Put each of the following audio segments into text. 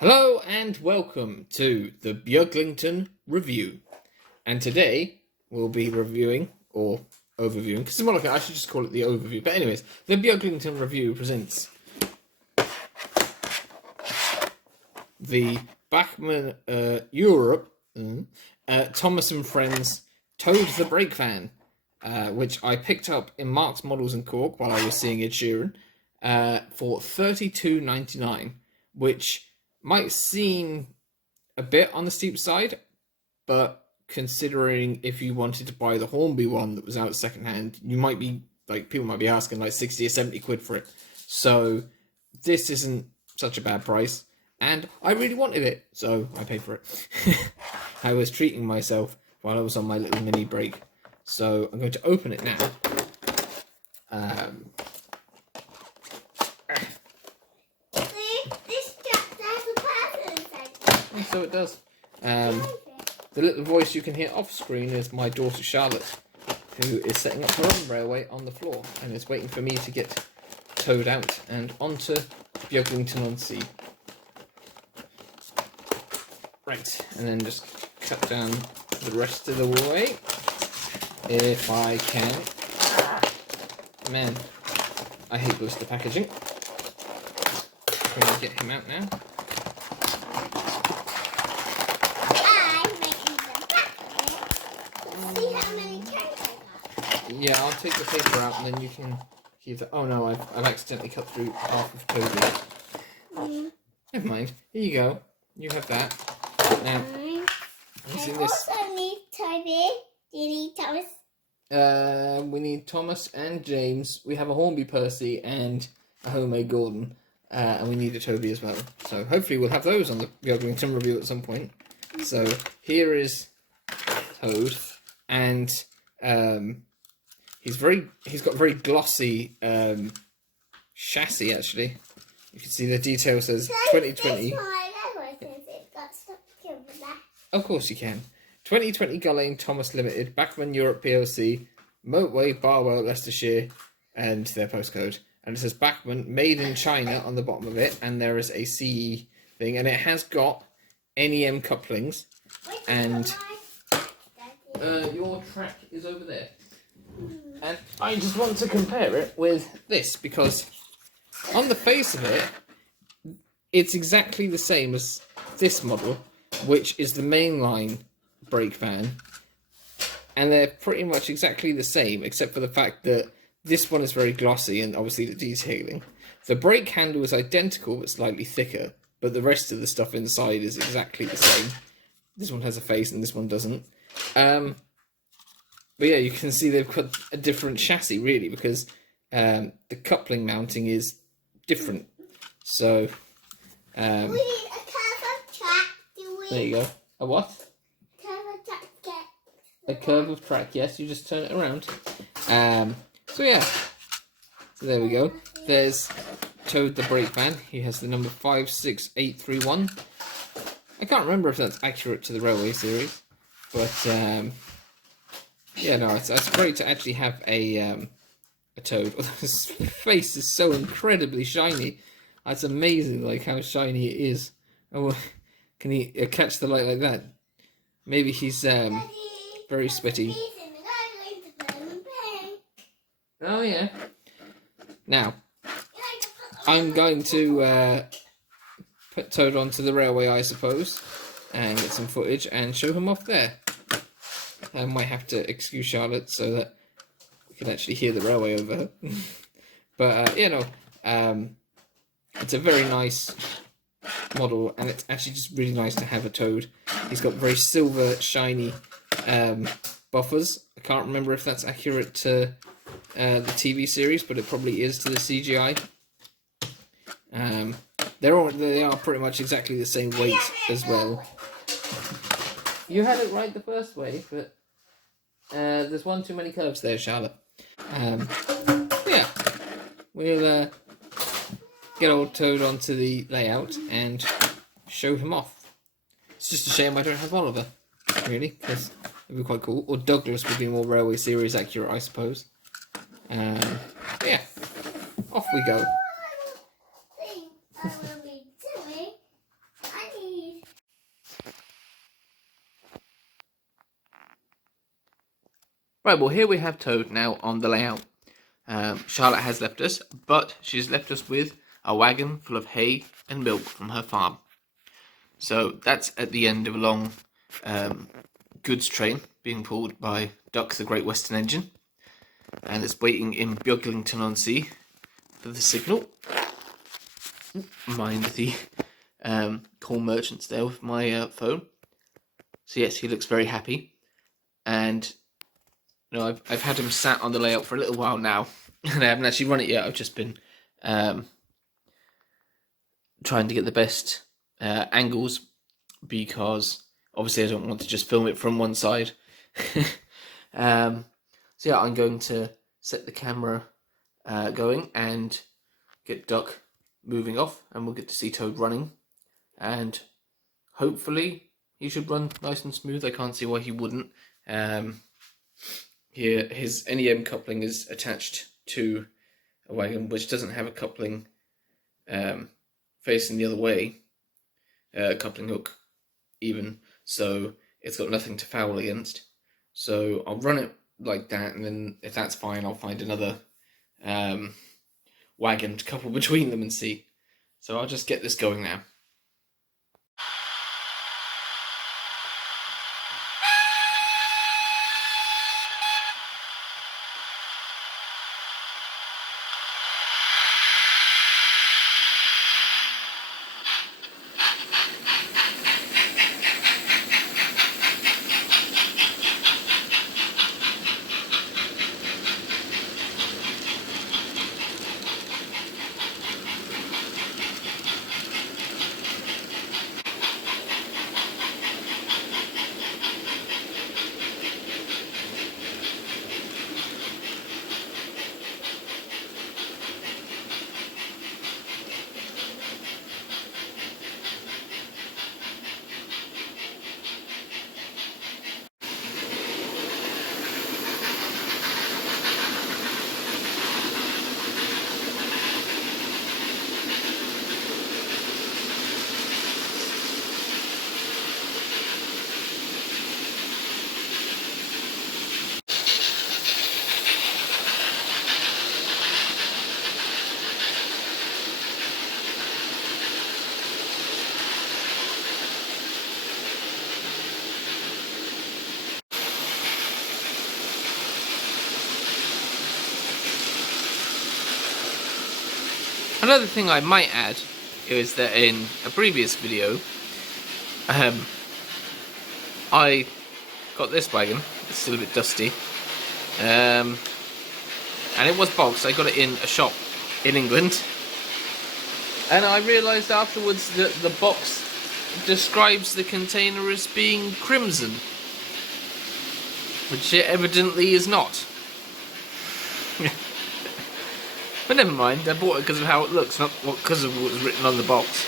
Hello and welcome to the Beaglington Review. And today we'll be reviewing, or overviewing, because it's more like I should just call it the overview. But anyways, the Beaglington Review presents the Bachmann Europe Thomas and Friends Toad the Brakevan, which I picked up in Mark's Models in Cork while I was seeing Ed Sheeran for $32.99, which might seem a bit on the steep side, but considering if you wanted to buy the Hornby one that was out secondhand, you might be like, people might be asking like 60 or 70 quid for it. So this isn't such a bad price, and I really wanted it, so I paid for it. I was treating myself while I was on my little mini break, so I'm going to open it now. So it does. The little voice you can hear off screen is my daughter Charlotte, who is setting up her own railway on the floor and is waiting for me to get towed out and onto Beaglington-On-Sea. Right, and then just cut down the rest of the way, if I can. Man, I hate blister packaging. I'm going to get him out now. Yeah, I'll take the paper out and then you can keep the... Oh no, I've accidentally cut through half of Toby. Never mind. Here you go. You have that. Now, I also need Toby. Do you need Thomas? We need Thomas and James. We have a Hornby Percy and a homemade Gordon. And we need a Toby as well. So hopefully we'll have those on the Beaglington review at some point. So here is Toad. And he's got very glossy chassis, actually. You can see the detail says 2020. Of course you can. 2020 Gullane Thomas Limited, Bachmann Europe PLC, Motorway, Barwell, Leicestershire, and their postcode. And it says Bachmann, made in China on the bottom of it, and there is a CE thing, and it has got NEM couplings, and your track is over there. And I just want to compare it with this, because on the face of it, it's exactly the same as this model, which is the mainline brake van, and they're pretty much exactly the same, except for the fact that this one is very glossy and obviously the detailing. The brake handle is identical but slightly thicker, but the rest of the stuff inside is exactly the same. This one has a face and this one doesn't. But yeah, you can see they've got a different chassis, really, because the coupling mounting is different. So, we need a curve of track, do we? There you go. A what? Curve of track, a curve of track, yes. You just turn it around. So yeah. So there we go. There's Toad the Brakevan. He has the number 56831. I can't remember if that's accurate to the railway series, but yeah, no, it's great to actually have a Toad. His face is so incredibly shiny. It's amazing, like, how shiny it is. Oh, can he catch the light like that? Maybe he's very sweaty. Oh yeah. Now, I'm going to put Toad onto the railway, I suppose, and get some footage and show him off there. I might have to excuse Charlotte so that we can actually hear the railway over her. But, you know, it's a very nice model, and it's actually just really nice to have a Toad. He's got very silver, shiny buffers. I can't remember if that's accurate to the TV series, but it probably is to the CGI. They are pretty much exactly the same weight as well. You had it right the first way, but there's one too many curves there, Charlotte. Yeah, we'll get old Toad onto the layout and show him off. It's just a shame I don't have Oliver, really, because it'd be quite cool. Or Douglas would be more railway series accurate, I suppose. Yeah, off we go. I will be doing. Right, well, here we have Toad now on the layout. Charlotte has left us, but she's left us with a wagon full of hay and milk from her farm. So that's at the end of a long goods train being pulled by Duck the Great Western Engine. And it's waiting in Beaglington-On-Sea for the signal. Mind the coal merchants there with my phone. So yes, he looks very happy. And I've had him sat on the layout for a little while now, and I haven't actually run it yet. I've just been trying to get the best angles, because obviously I don't want to just film it from one side. So yeah, I'm going to set the camera going and get Duck moving off, and we'll get to see Toad running, and hopefully he should run nice and smooth. I can't see why he wouldn't. Here, his NEM coupling is attached to a wagon which doesn't have a coupling facing the other way, coupling hook even, so it's got nothing to foul against. So I'll run it like that, and then if that's fine, I'll find another wagon to couple between them and see. So I'll just get this going now. Another thing I might add is that in a previous video, I got this wagon. It's still a bit dusty, and it was boxed. I got it in a shop in England, and I realised afterwards that the box describes the container as being crimson, which it evidently is not. But never mind, I bought it because of how it looks, not because of what was written on the box.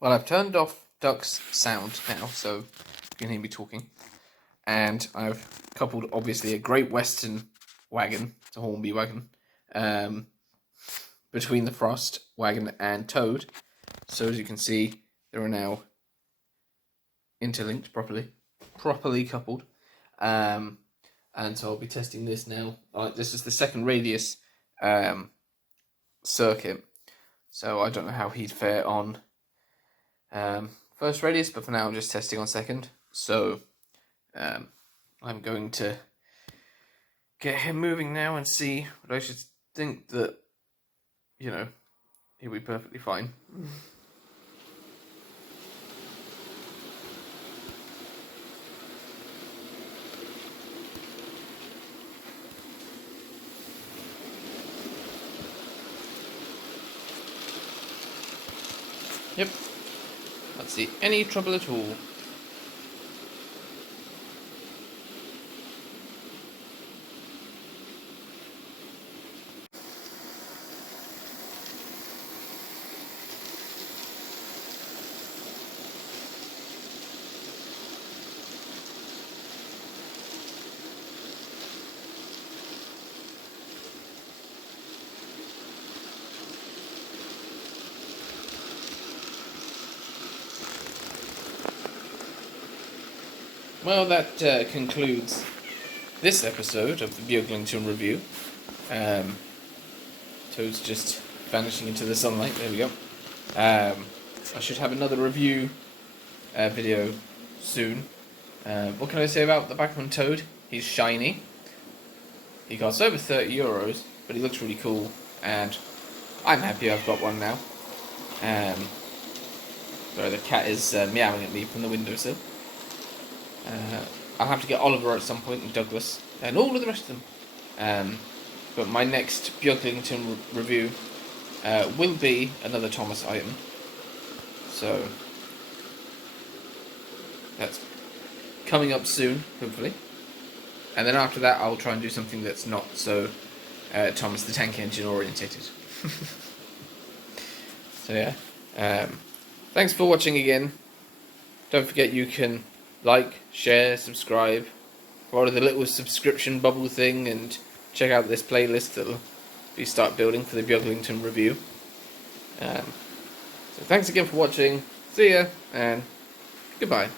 Well, I've turned off Duck's sound now, so you can hear me talking. And I've coupled, obviously, a Great Western wagon, it's a Hornby wagon, between the Frost wagon and Toad. So as you can see, they are now interlinked properly coupled. And so I'll be testing this now. This is the second radius circuit, so I don't know how he'd fare on first radius, but for now I'm just testing on second. So I'm going to get him moving now and see, but I should think that, he'll be perfectly fine. Yep, not see any trouble at all. well, that concludes this episode of the Beaglington review. Toad's just vanishing into the sunlight. There we go. I should have another review video soon. What can I say about the Bachmann Toad? He's shiny. He costs over €30, but he looks really cool, and I'm happy I've got one now. Sorry, the cat is meowing at me from the windowsill. I'll have to get Oliver at some point, and Douglas, and all of the rest of them. But my next Beaglington review will be another Thomas item. So that's coming up soon, hopefully. And then after that, I'll try and do something that's not so Thomas the Tank Engine orientated. So yeah, thanks for watching again. Don't forget you can like, share, subscribe, follow the little subscription bubble thing, and check out this playlist that'll be start building for the Beaglington review. So thanks again for watching. See ya, and goodbye.